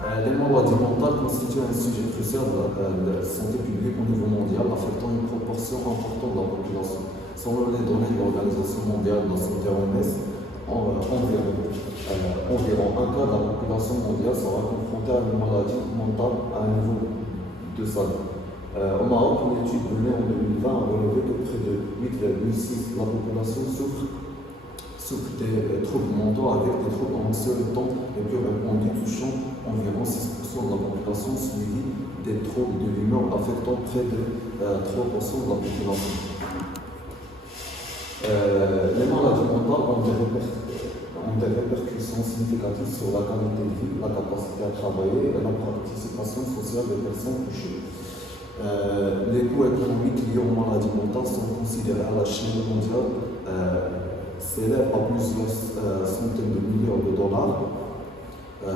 Les maladies mentales constituent un sujet crucial de la santé publique au niveau mondial, affectant une proportion importante de la population. Selon les données de l'Organisation mondiale de la santé (OMS), environ un quart de la population mondiale sera confrontée à une maladie mentale à un niveau de sa vie. Au Maroc, une étude menée en 2020 a relevé que près de 8,6% de la population souffre des troubles mentaux avec des troubles anxieux le temps les plus répandus touchant environ 6% de la population, suivi des troubles de l'humeur affectant près de 3% de la population. Les maladies mentales ont des répercussions significatives sur la qualité de vie, la capacité à travailler et la participation sociale des personnes touchées. Les coûts économiques liés aux maladies mentales sont considérés à la chaîne mondiale s'élèvent à plusieurs centaines de milliards de dollars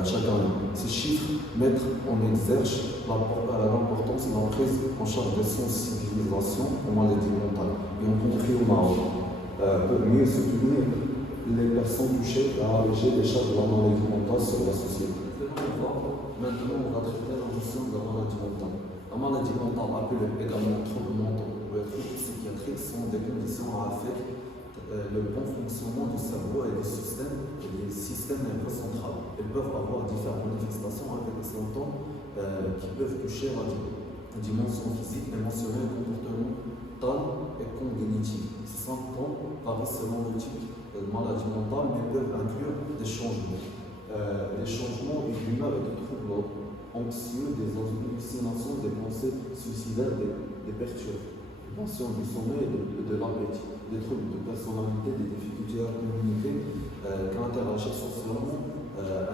chaque année. Ces chiffres mettent en exergue l'importance de la prise en charge des sensibilisations aux maladies mentales, y compris au Maroc, pour mieux soutenir les personnes touchées et alléger les charges de la maladie mentale sur la société. Maintenant, on va traiter la notion de la maladie mentale. La maladie mentale, appelée également troubles mentaux ou troubles psychiatriques, sont des conditions à affecter le bon fonctionnement du cerveau et des systèmes nerveux centraux. Elles peuvent avoir différentes manifestations avec des symptômes qui peuvent toucher à la dimension physique, émotionnelle, comportementale et cognitive. Ces symptômes varient selon le type de maladie mentale, mais peuvent inclure des changements d'humeur et de troubles anxieux, des hallucinations, des pensées suicidaires, des perturbations du sommeil et de l'appétit, des troubles de personnalité, des difficultés à communiquer, qui interagissent socialement,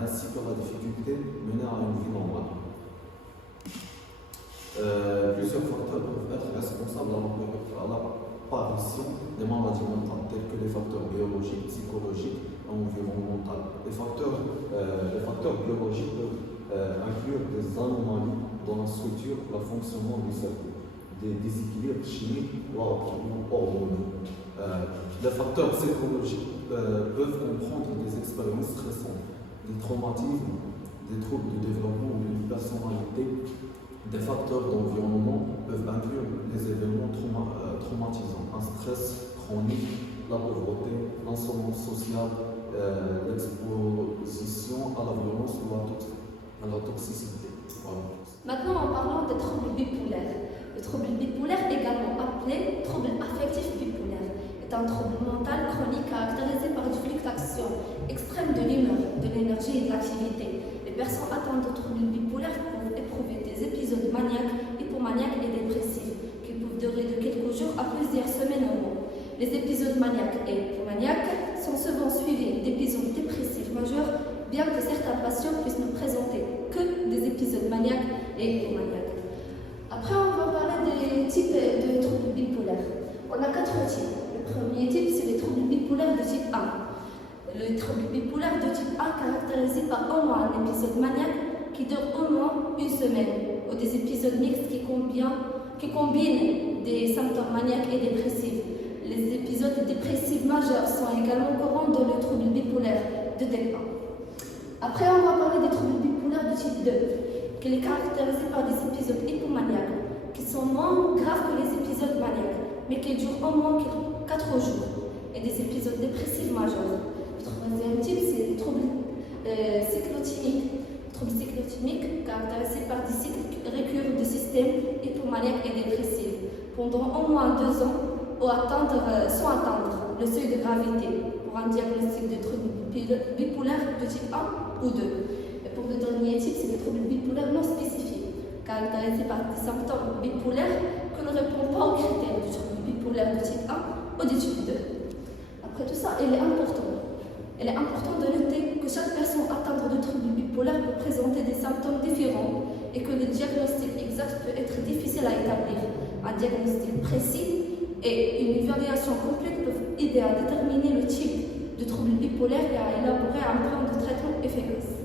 ainsi que la difficulté menée à une vie normale. Plusieurs facteurs peuvent être responsables à l'apparition des maladies mentales, tels que les facteurs biologiques, psychologiques et environnementaux. Les facteurs biologiques peuvent inclure des anomalies dans la structure et le fonctionnement du cerveau, des déséquilibres chimiques ou hormonaux. Les facteurs psychologiques peuvent comprendre des expériences stressantes, des traumatismes, des troubles de développement de la personnalité. Des facteurs d'environnement peuvent inclure les événements traumatisants, un stress chronique, la pauvreté, l'isolement social, l'exposition à la violence ou à la toxicité. Voilà. Maintenant, en parlant des troubles bipolaires. Le trouble bipolaire, également appelé trouble affectif bipolaire, est un trouble mental chronique caractérisé par une fluctuation extrême de l'humeur, de l'énergie et de l'activité. Les personnes atteintes de troubles bipolaires peuvent éprouver des épisodes maniaques, hypomaniaques et dépressifs qui peuvent durer de quelques jours à plusieurs semaines ou mois. Les épisodes maniaques et hypomaniaques sont souvent suivis d'épisodes dépressifs majeurs, bien que certains patients puissent ne présenter que des épisodes maniaques et hypomaniaques. Après, on va parler des types de troubles bipolaires. On a 4 types. Le premier type, c'est les troubles bipolaires de type 1. Le trouble bipolaire de type 1 caractérisé par au moins un épisode maniaque qui dure au moins une semaine, ou des épisodes mixtes qui combinent des symptômes maniaques et dépressifs. Les épisodes dépressifs majeurs sont également courants dans le trouble bipolaire de type 1. Après, on va parler des troubles bipolaires de type 2, qui est caractérisé par des épisodes hypomaniaques, qui sont moins graves que les épisodes maniaques, mais qui durent au moins 4 jours, et des épisodes dépressifs majeurs. Le troisième type, c'est les troubles cyclotimiques. Troubles cyclotimiques caractérisés par des cycles récurrents de systèmes hypomaniaques et dépressifs pendant au moins 2 ans sans atteindre le seuil de gravité pour un diagnostic de trouble bipolaire de type 1 ou 2. Et pour le dernier type, c'est les troubles bipolaires non spécifiques, caractérisés par des symptômes bipolaires que ne répondent pas aux critères du trouble bipolaire de type 1 ou de type 2. Après tout ça, il est important de noter que chaque personne atteinte de troubles bipolaires peut présenter des symptômes différents et que le diagnostic exact peut être difficile à établir. Un diagnostic précis et une évaluation complète peuvent aider à déterminer le type de trouble bipolaire et à élaborer un plan de traitement efficace.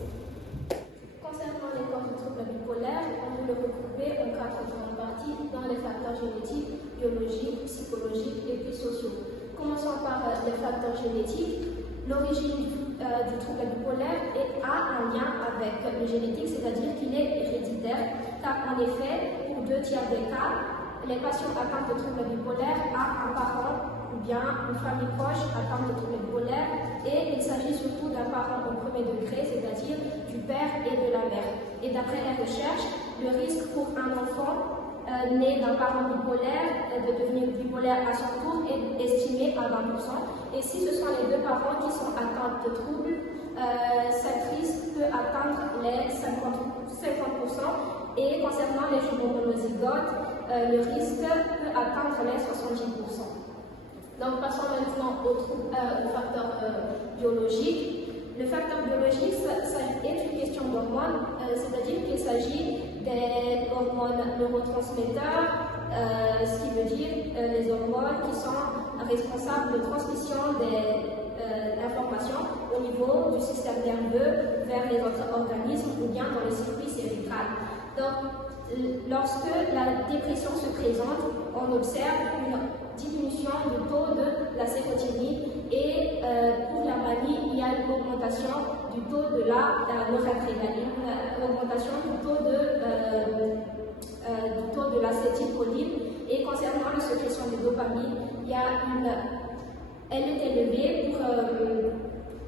Concernant les causes de troubles bipolaires, on peut le regrouper en 4 grandes parties dans les facteurs génétiques, biologiques, psychologiques et puis sociaux. Commençons par les facteurs génétiques. L'origine du trouble bipolaire a un lien avec le génétique, c'est-à-dire qu'il est héréditaire, car en effet, pour 2/3 des cas, les patients atteints de trouble bipolaire ont un parent ou bien une famille proche atteinte de trouble bipolaire, et il s'agit surtout d'un parent au premier degré, c'est-à-dire du père et de la mère. Et d'après les recherches, le risque pour un enfant né d'un parent bipolaire de devenir bipolaire à son tour est estimé à 20%. Et si ce sont les deux parents qui sont atteints de troubles, cet risque peut atteindre les 50%. Et concernant les jumeaux monozygotes, le risque peut atteindre les 70%. Donc passons maintenant au facteur biologique. Le facteur biologique, ça est une question d'hormones, c'est-à-dire qu'il s'agit des hormones neurotransmetteurs, ce qui veut dire les hormones qui sont responsables de transmission des informations au niveau du système nerveux vers les autres organismes ou bien dans le circuit cérébral. Donc, lorsque la dépression se présente, on observe une diminution du taux de la sérotonine et pour la manie, il y a une augmentation du taux de la noradrénaline, une augmentation du taux de l'acétylcholine. Et concernant la sécrétion de dopamine, elle est élevée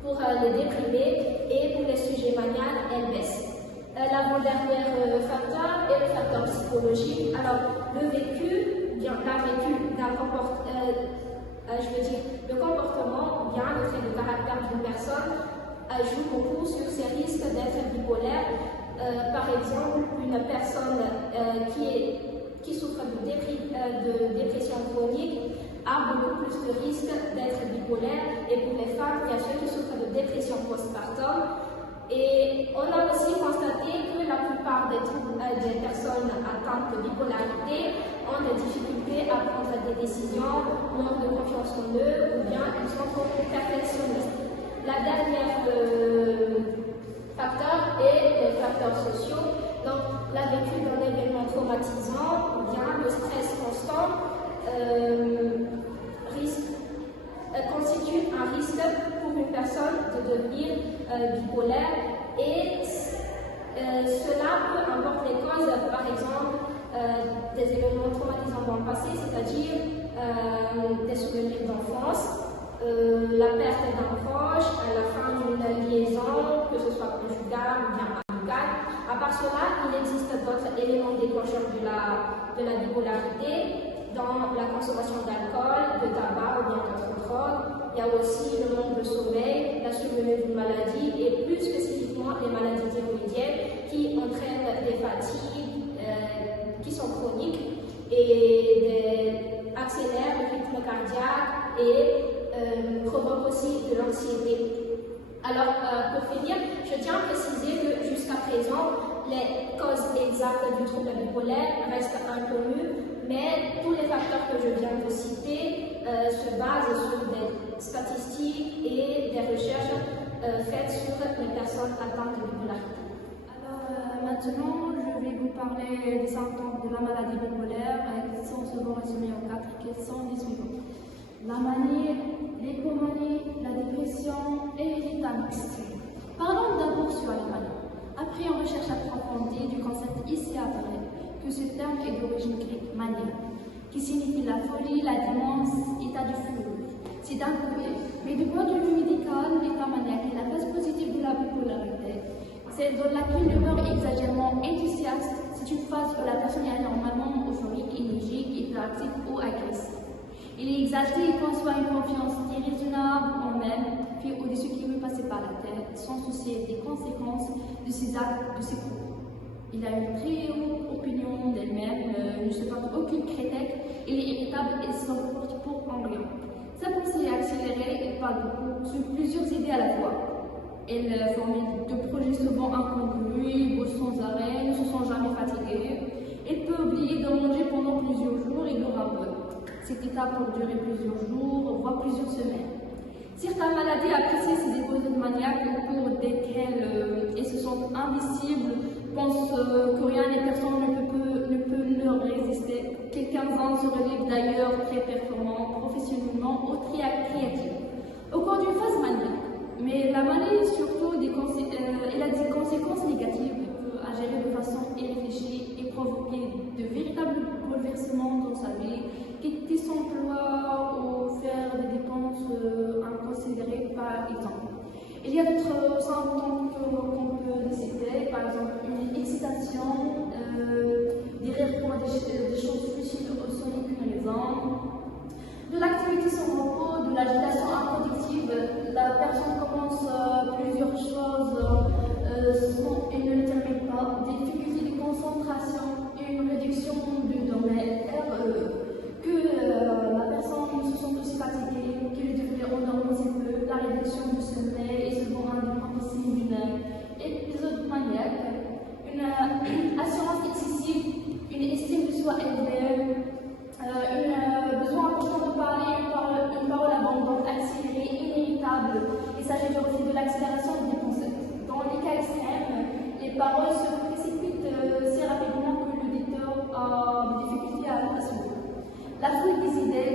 pour les déprimés et pour les sujets maniaques, elle baisse. L'avant-dernier facteur est le facteur psychologique. Alors, le comportement, bien le trait de caractère d'une personne joue beaucoup sur ses risques d'être bipolaire. Par exemple, une personne qui souffre de dépression chronique a beaucoup plus de risques d'être bipolaire. Et pour les femmes, il y a ceux qui souffrent de dépression postpartum. Et on a aussi constaté que la plupart des personnes atteintes de bipolarité ont des difficultés à prendre des décisions, manque de confiance en eux, ou bien ils sont trop perfectionnistes. La dernière facteur est les facteurs sociaux. Donc, la vécu d'un événement traumatisant, ou bien le stress constant, constitue un risque pour une personne de devenir bipolaire, et cela peut importer les causes, par exemple des événements traumatisants dans le passé, c'est-à-dire des souvenirs d'enfance, la perte d'un proche, la fin d'une liaison, que ce soit conjugale ou bien amicale. À part cela, il existe d'autres éléments déclencheurs de la bipolarité, dans la consommation d'alcool, de tabac ou bien d'autres drogues. Il y a aussi le manque de sommeil, la survenue d'une maladie et plus spécifiquement les maladies thyroïdiennes qui entraînent des fatigues qui sont chroniques et accélèrent le rythme cardiaque et provoquent aussi de l'anxiété. Alors, pour finir, je tiens à préciser que jusqu'à présent, les causes exactes du trouble bipolaire restent inconnues, mais tous les facteurs que je viens de citer se basent sur des statistiques et des recherches faites sur les personnes atteintes de bipolarité. Alors maintenant, je vais vous parler des symptômes de la maladie bipolaire qui sont souvent résumés en 4 qui sont les suivants. La manie, l'hypomanie, la dépression et l'irritabilité. Parlons d'abord sur la manie. Après une recherche approfondie du concept ici apparaît que ce terme est d'origine grecque, mania, qui signifie la folie, la démence, état de fureur. C'est d'un côté, mais du point de vue médical, l'état maniaque est la phase positive de la bipolarité. C'est dans laquelle l'humeur est exagérément enthousiaste. C'est une phase où la personne est normalement euphorique, énergique, hyperactive ou agressive. Il est exalté et conçoit une confiance déraisonnable en elle, puis au-dessus qui veut passer par la tête, sans soucier des conséquences de ses actes, de ses propos. Il a une très haute opinion d'elle-même, ne se porte aucune critique, il est irritable et se comporte pour en rien. Sa pensée est accélérée et parle beaucoup sur plusieurs idées à la fois. Elle formule de projets souvent incongrus, bosse sans arrêt, ne se sent jamais fatiguée. Elle peut oublier de manger pendant plusieurs jours et dort un peu. Cet état peut durer plusieurs jours, voire plusieurs semaines. Certaines maladies apprécient ces épisodes maniaques au cours desquels elles se sentent invisibles, pensent que rien et personne ne peut leur résister. Quelques-uns se relèvent d'ailleurs très performants, professionnellement ou très créatifs. Au cours d'une phase maniaque, Mais la maladie, surtout, elle a des conséquences négatives à gérer de façon irréfléchie et provoquer de véritables bouleversements dans sa vie, quitter son emploi ou faire des dépenses inconsidérées, par exemple. Il y a d'autres symptômes qu'on peut citer, par exemple une excitation, des rires pour des choses futiles au sonique que les hommes, de l'activité sans repos, de l'agitation improductive. La personne commence plusieurs choses et ne les termine pas, des difficultés de concentration et une réduction du domaine RE, que la personne se sent aussi fatiguée, qu'il devrait endormir un peu, la réduction du sommeil et se voit un signe d'une épisode maniaque, une assurance excessive, une estime de soi élevée, un besoin important de parler, une parole abondante, accélérée, inévitable. Il s'agit aussi de l'accélération des pensées. Dans les cas extrêmes, les paroles se précipitent si rapidement que l'auditeur a des difficultés à suivre. La fuite des idées,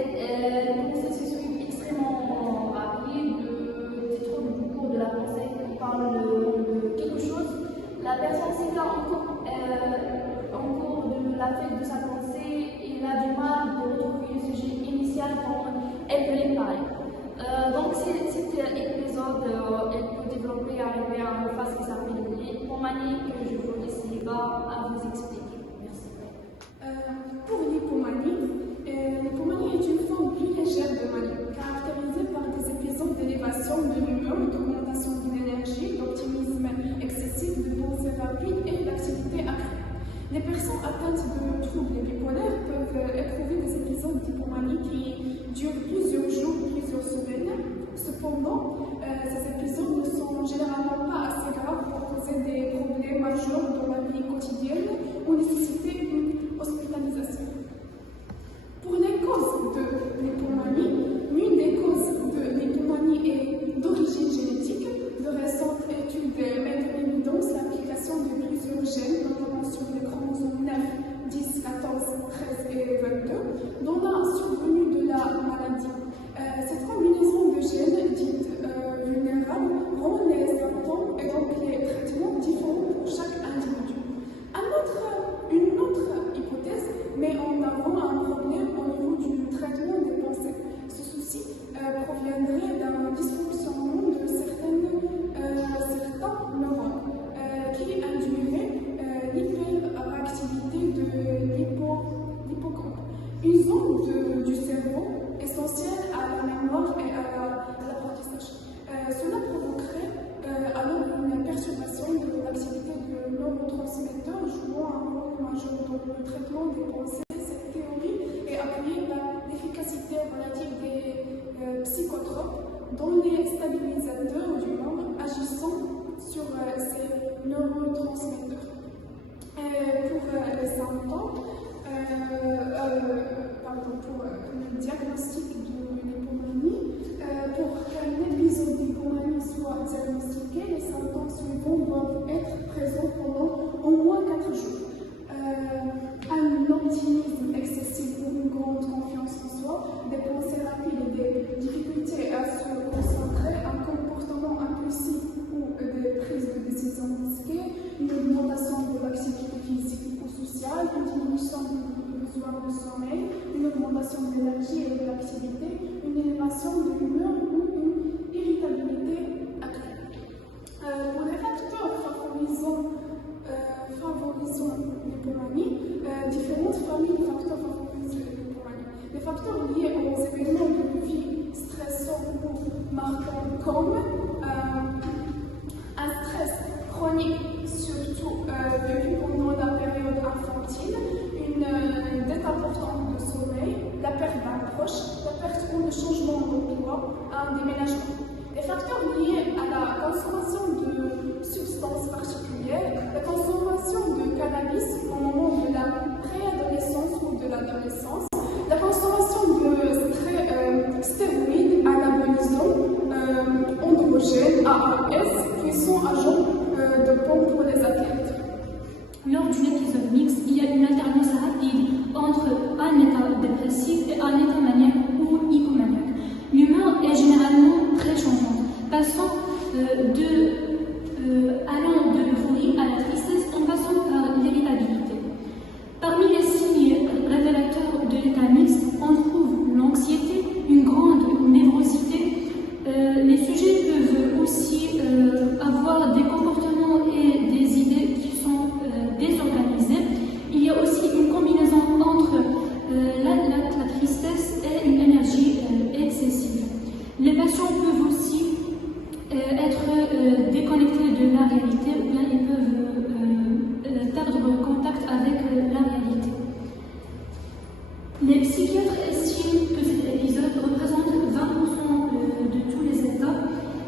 le processus extrêmement rapide, des troubles du cours de la pensée qui parle de quelque chose. La personne s'écarte en cours de la fête de sa pensée, il a du mal de retrouver le sujet initial quand elle peut les parler. Donc cet épisode, elle peut développer, arriver à une phase qui s'appelle l'hypomanie, que je vous laisse à vous expliquer. Merci. Pour l'hypomanie est une forme plus légère de manie, caractérisée par des épisodes d'élévation de l'humeur, d'augmentation de l'énergie, d'optimisme excessif, de pensée rapide et d'activité accrue. Les personnes atteintes de troubles bipolaires peuvent éprouver des épisodes d'hypomanie qui durent plusieurs jours, plusieurs semaines. Cependant, ces épisodes ne sont généralement pas assez graves pour causer des problèmes majeurs dans la vie quotidienne ou nécessiter une hospitalisation. Pour les causes de l'hypomanie, l'une des causes de l'hypomanie est d'origine génétique. De récentes études mettent en évidence l'application de plusieurs gènes, notamment sur les chromosomes 9, 10, 14, 13 et 22, dans la survenue de la maladie. Cette combinaison de gènes dite vulnérable rend les symptômes et donc les traitements différents pour chaque individu. Une autre hypothèse met en avant un problème au niveau du traitement des pensées. Ce souci proviendrait d'un dysfonctionnement de certains neurones qui induirait l'hyperactivité de l'hippocampe, une zone du cerveau essentielle à la mémoire et à l'apprentissage. Cela provoquerait alors une perturbation de l'activité de neurotransmetteurs jouant un rôle majeur dans le traitement des pensées. Cette théorie est appuyée par l'efficacité relative des psychotropes, dont les stabilisateurs du monde agissant sur ces neurotransmetteurs. Pour les symptômes, pour le diagnostic de l'hypomanie, pour qu'un épisode d'hypomanie soit diagnostiqué, les symptômes suivants doivent être présents pendant au moins 4 jours. Un optimisme excessif ou une grande confiance en soi, des pensées rapides et des difficultés à se concentrer, un comportement impulsif ou des prises de décision risquées, une augmentation de l'activité physique ou sociale, une diminution du besoin de sommeil, une augmentation de l'énergie et de l'activité, une élévation de l'humeur ou une irritabilité accrue. Pour les facteurs favorisant l'hypomanie, différentes familles de facteurs favorisent l'hypomanie. Les facteurs liés aux événements de vie stressants ou marquants comme un stress chronique, surtout vécu pendant la période infantile, une dette importante de sommeil, la perte d'un proche, la perte ou le changement d'emploi, un déménagement. Les facteurs liés à la consommation de substances particulières, la consommation de cannabis au moment de la préadolescence ou de l'adolescence, la consommation de stéroïdes anabolisants, androgènes, AAS, puissants agents de pompe pour les athlètes. Lors d'une épisode mixte, il y a une alternance rapide entre un état dépressif et un état maniaque ou hypomaniaque. L'humeur est généralement très changeante, passant Les patients peuvent aussi être déconnectés de la réalité ou bien ils peuvent perdre contact avec la réalité. Les psychiatres estiment que cet épisode représente 20% de tous les états.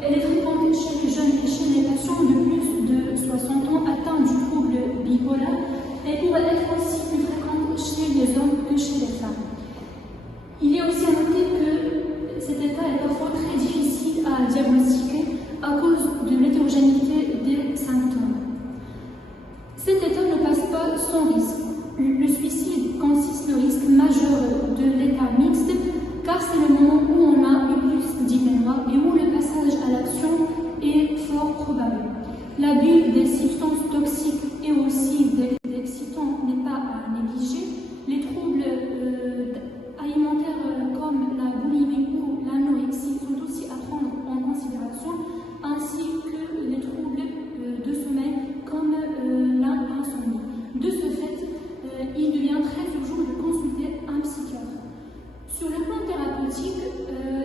Elle est fréquentée chez les jeunes et chez les patients de plus de 60 ans atteints du trouble bipolaire et pourrait être aussi plus fréquente chez les hommes que chez les femmes. Il est aussi à noter que cet état est parfois très difficile à diagnostiquer à cause de l'hétérogénéité des symptômes. Cet état ne passe pas sans risque. Le suicide consiste le risque majeur de l'état mixte car c'est le moment où on a le plus d'hyménoi et où le passage à l'action est fort probable. L'abus des substances toxiques et aussi des excitants n'est pas à négliger. Les troubles alimentaires comme la boulimie ou l'anorexie sont aussi à prendre en considération, ainsi que les troubles de sommeil comme l'insomnie. De ce fait, il devient très urgent de consulter un psychiatre. Sur le plan thérapeutique,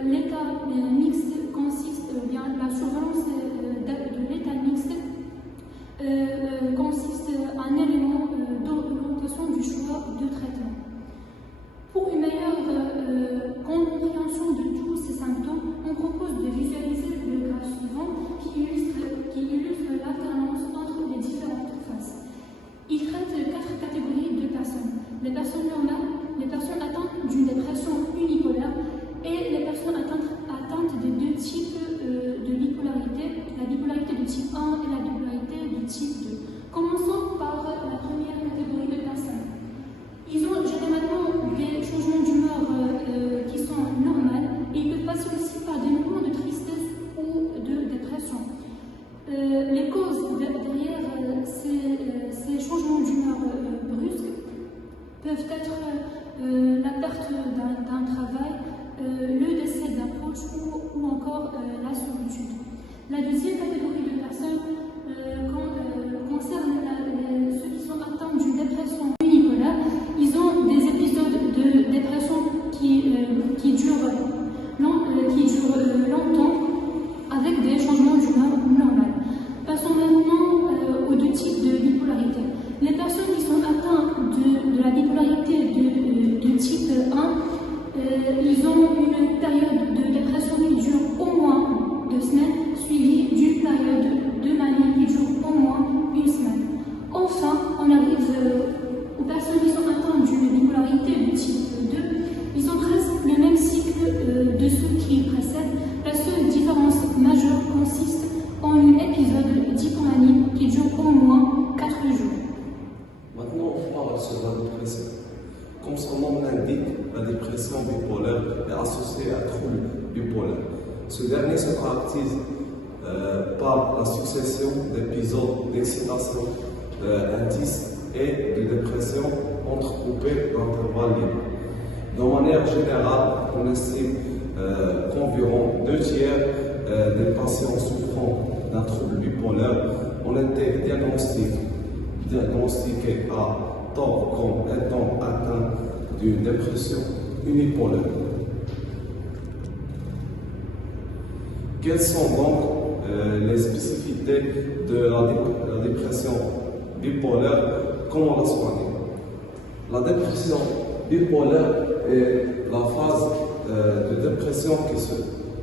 l'état mixte consiste, la surveillance de l'état mixte consiste un élément d'orientation du choix de traitement. Pour une meilleure compréhension de tous ces symptômes, on propose de visualiser le graphe suivant qui illustre l'alternance entre les différentes phases. Il traite 4 catégories de personnes. Les personnes normales, les personnes atteintes d'une dépression unipolaire et les personnes atteintes de 2 types de bipolarité, la bipolarité de type 1 et la bipolarité de type 2. Commençons par la première catégorie de personnes. Ils ont généralement des changements d'humeur qui sont normaux et ils peuvent passer aussi par des moments de tristesse ou de dépression. Les causes derrière ces changements d'humeur brusques peuvent être la perte d'un travail, le décès d'un proche ou encore la solitude. La deuxième catégorie de personnes concerne ceux qui sont atteints d'une dépression unipolaire. Ils ont des épisodes de dépression qui durent longtemps avec des changements d'humeur normaux. Passons maintenant aux 2 types de bipolarité. Les personnes qui sont atteintes de la bipolarité de type 1, ils ont une période de dépression qui dure au moins 2 semaines, suivie d'une période de manie qui dure au moins 1 semaine. Enfin, on arrive aux personnes qui sont atteintes d'une bipolarité de type 2. Ils ont presque le même cycle de ceux qui précèdent. La seule différence majeure consiste en un épisode d'hypomanie qui dure au moins 4 jours. Maintenant, on parle sur la dépression. Comme son nom l'indique, la dépression bipolaire est associée à un trouble bipolaire. Ce dernier se caractérise par la succession d'épisodes d'excitation intense et de dépression entrecoupés d'intervalles libres. De manière générale, on estime qu'environ 2 tiers des patients souffrant d'un trouble bipolaire ont été diagnostiqués à tort comme étant atteints d'une dépression unipolaire. Quelles sont donc les spécificités de la dépression bipolaire? Comment la soigner? La dépression bipolaire est la phase de dépression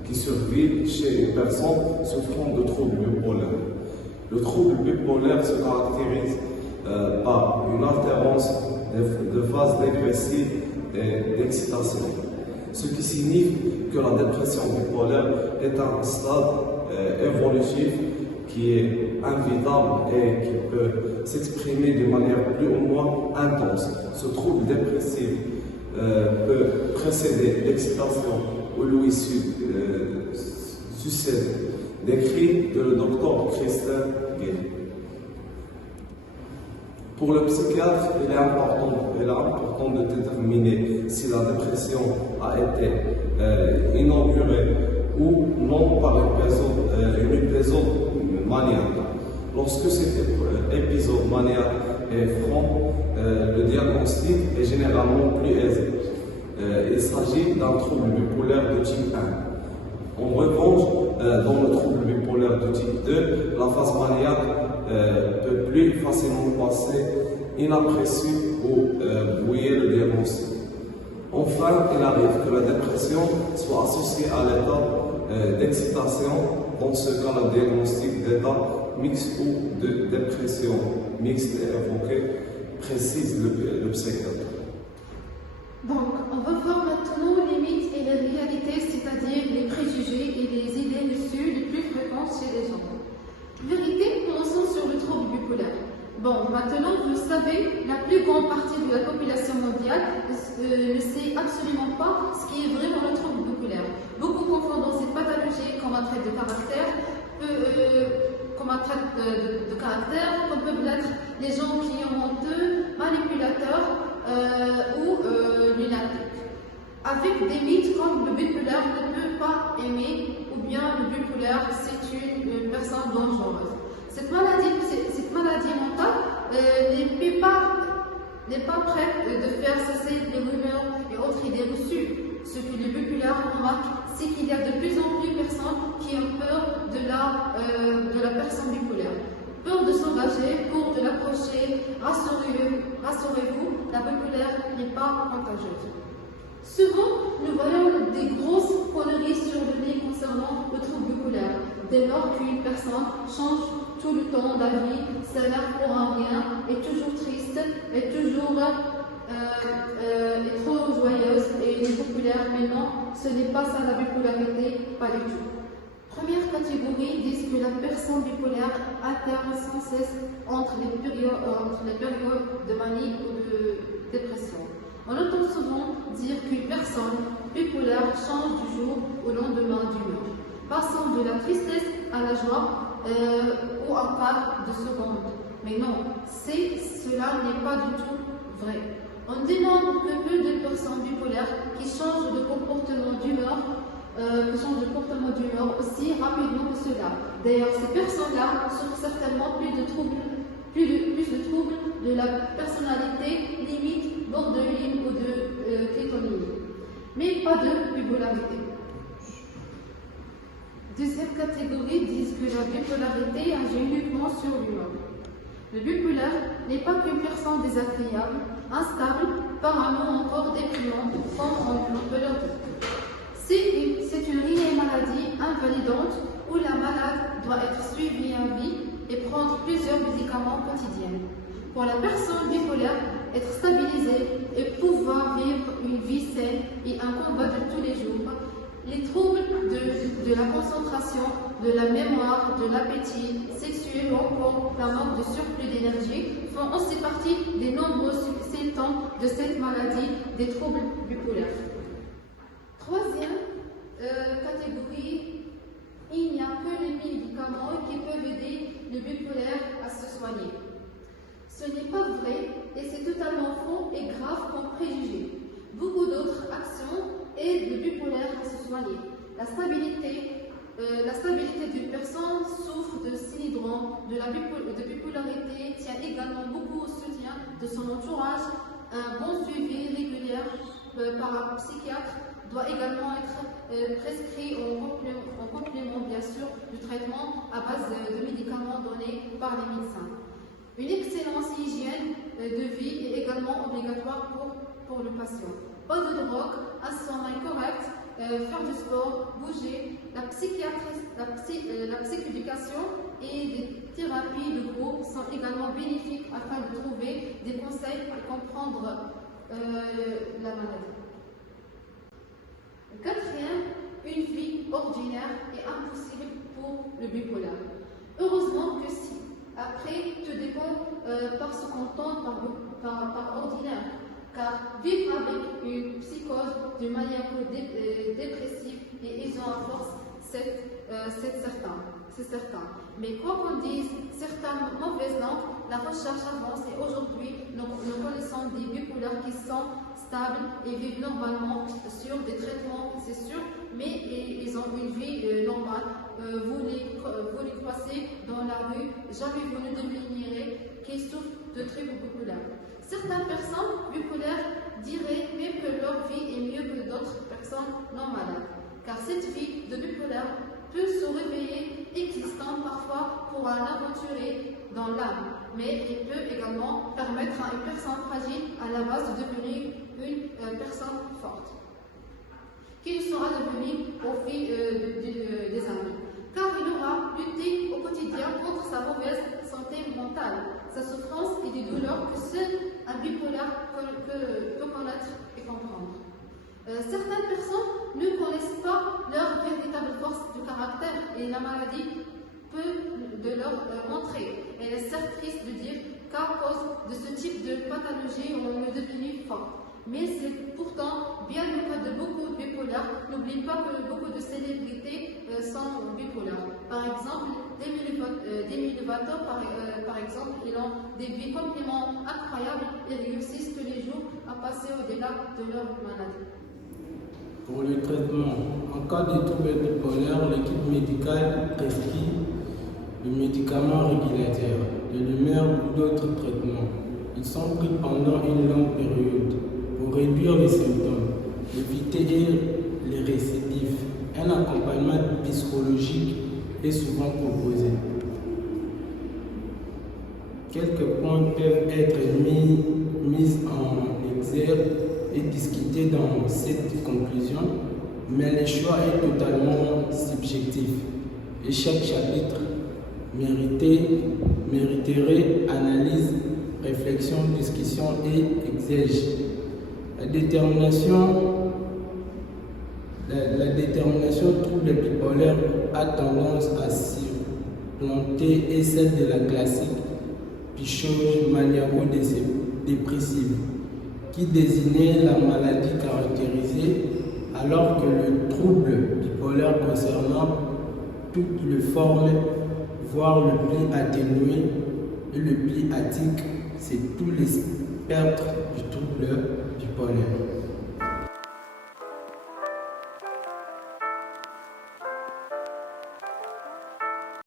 qui survit chez une personne souffrant de troubles bipolaires. Le trouble bipolaire se caractérise par une alternance de phases dépressives et d'excitation, ce qui signifie que la dépression bipolaire est un stade évolutif qui est invitable et qui peut s'exprimer de manière plus ou moins intense. Ce trouble dépressif peut précéder l'excitation ou lui succède, décrit de le docteur Christian Gill. Pour le psychiatre, il est important de déterminer si la dépression a été inaugurée ou non par une épisode maniaque. Lorsque cet épisode maniaque est franc, le diagnostic est généralement plus aisé. Il s'agit d'un trouble bipolaire de type 1. En revanche, dans le trouble bipolaire de type 2, la phase maniaque peut plus facilement passer inaperçue ou brouiller le diagnostic. Enfin, il arrive que la dépression soit associée à l'état d'excitation. Dans ce cas, le diagnostic d'état mixte ou de dépression mixte est évoqué, précise le psychiatre. Donc, on va voir maintenant les mythes et les réalités, c'est-à-dire les préjugés et les idées reçues les plus fréquentes chez les gens. Vérité, commençons sur le trouble bipolaire. Bon, maintenant, vous savez, la plus grande partie de la population mondiale ne sait absolument pas ce qui est vraiment le trouble bipolaire. Beaucoup confondent cette pathologie comme un trait de caractère, comme peuvent l'être les gens qui ont honteux, manipulateurs ou lunatiques. Avec des mythes comme le bipolaire ne peut pas aimer ou bien le bipolaire c'est une personne dangereuse. Cette maladie mentale n'est pas prête de faire cesser les rumeurs et autres idées reçues. Ce que les bipolaires remarquent, c'est qu'il y a de plus en plus de personnes qui ont peur de la personne bipolaire. Peur de s'engager, peur de l'approcher. Rassurez-vous, la bipolaire n'est pas contagieuse. Souvent, nous voyons des grosses conneries sur le nez concernant le trouble bipolaire. Dès lors qu'une personne change tout le temps d'avis, s'énerve pour un rien, est toujours triste, est toujours est trop joyeuse et populaire, mais non, ce n'est pas ça la bipolarité, pas du tout. Première catégorie disent que la personne bipolaire alterne sans cesse entre les périodes de manie ou de dépression. On entend souvent dire qu'une personne bipolaire change du jour au lendemain d'humeur, passant de la tristesse à la joie ou en quart de seconde. Mais non, cela n'est pas du tout vrai. On dénombre que peu de personnes bipolaires qui changent de comportement d'humeur aussi rapidement que cela. D'ailleurs, ces personnes-là souffrent certainement plus de troubles de la personnalité, limite borderline ou de kétonie, mais pas de bipolarité. Deuxième catégorie disent que la bipolarité agit uniquement sur l'humeur. Le bipolaire n'est pas qu'une personne désagréable, instable, parano encore déprimante, comme on peut le dire. C'est une réelle maladie invalidante où la malade doit être suivie à vie et prendre plusieurs médicaments quotidiens. Pour la personne bipolaire, être stabilisée et pouvoir vivre une vie saine et un combat de tous les jours, les troubles de la concentration, de la mémoire, de l'appétit sexuel ou encore la manque de surplus d'énergie font aussi partie des nombreux symptômes de cette maladie des troubles bipolaires. Troisième catégorie, il n'y a que les médicaments qui peuvent aider le bipolaire à se soigner. Ce n'est pas vrai et c'est totalement faux et grave comme préjugé. Beaucoup d'autres actions aident le bipolaire à se soigner. La stabilité d'une personne souffre de syndrome de bipolarité tient également beaucoup au soutien de son entourage. Un bon suivi régulier par un psychiatre doit également être prescrit en complément bien sûr du traitement à base de médicaments donnés par les médecins. Une excellente hygiène de vie est également obligatoire pour le patient. Pas de drogue, un sommeil correct, faire du sport, bouger, la psychoéducation et des thérapies de groupe sont également bénéfiques afin de trouver des conseils pour comprendre la maladie. Quatrième, une vie ordinaire est impossible pour le bipolaire. Heureusement que si. Après, tout dépend par ce qu'on entend par ordinaire. Car vivre avec une psychose de maniaco-dépressive et isolée à force, c'est certain. Mais quoi qu'on dise, certaines mauvaises langues, la recherche avance et aujourd'hui, nous connaissons des bipolaires qui sont stables et vivent normalement sur des traitements, c'est sûr, mais ils ont une vie normale. Vous les croisez dans la rue, jamais vous ne devinerez qu'ils souffrent de troubles bipolaires. Certaines personnes bipolaires diraient même que leur vie est mieux que d'autres personnes non malades, car cette vie de bipolaire peut se réveiller existant parfois pour un aventurier dans l'âme, mais il peut également permettre à une personne fragile à la base de devenir une personne forte, qui sera devenue au fil des années, car il aura lutté au quotidien contre sa mauvaise santé mentale, sa souffrance et des douleurs que seul un bipolaire peut connaître et comprendre. Certaines personnes ne connaissent pas leur véritable force de caractère et la maladie peut de leur montrer. Elle est certes triste de dire qu'à cause de ce type de pathologie, on est devenu fort. Mais c'est pourtant bien le cas de beaucoup de bipolaires. N'oublie pas que beaucoup de célébrités sont bipolaires. Par exemple, Demi Lovato, par exemple, ils ont des vies complètement incroyables et réussissent tous les jours à passer au-delà de leur maladie. Pour le traitement, en cas de trouble bipolaire, l'équipe médicale prescrit de médicaments régulateurs, de l'humeur ou d'autres traitements. Ils sont pris pendant une longue période pour réduire les symptômes, éviter les récidives. Un accompagnement psychologique est souvent proposé. Quelques points peuvent être mis en exergue et discutés dans cette conclusion, mais le choix est totalement subjectif et chaque chapitre mériterait analyse, réflexion, discussion et exergue. La détermination trouble bipolaire a tendance à supplanter et celle de la classique psychose maniaco-dépressive, qui désignait la maladie caractérisée, alors que le trouble bipolaire concernant toutes les formes, voire le plus atténué et le plus atypique, c'est tous les spectres du trouble bipolaire.